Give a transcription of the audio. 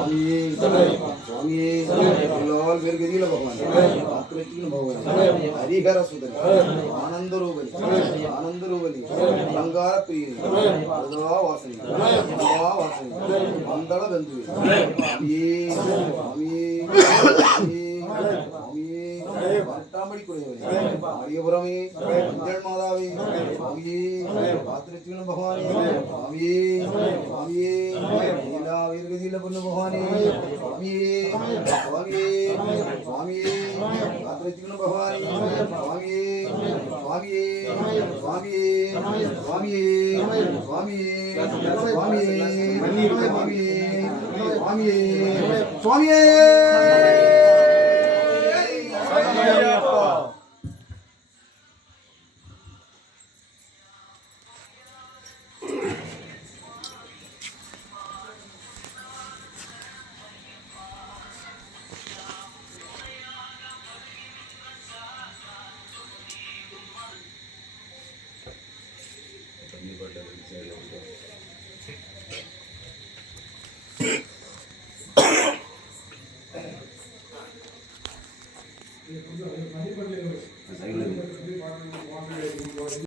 स्वामी लाल मेरे गदिला भगवान आत्मचिन भगवान हरिहर सुदन आनंद रूपली रंगार प्रिय सदा वासनी मंदल बंधु स्वामी பட்டாம்படி குறைவனே ஆரியபுரமே மஞ்சள் மாதாவே சுவாமியே பாத்திரத்தின் பகவானே சுவாமியே சுவாமியே லீலா வீரகதியில பொண்ணு பகவானே சுவாமியே சுவாமியே சுவாமியே பாத்திரத்தின் பகவானே சுவாமியே சுவாமியே சுவாமியே சுவாமியே சுவாமியே சுவாமியே சுவாமியே சுவாமியே சுவாமியே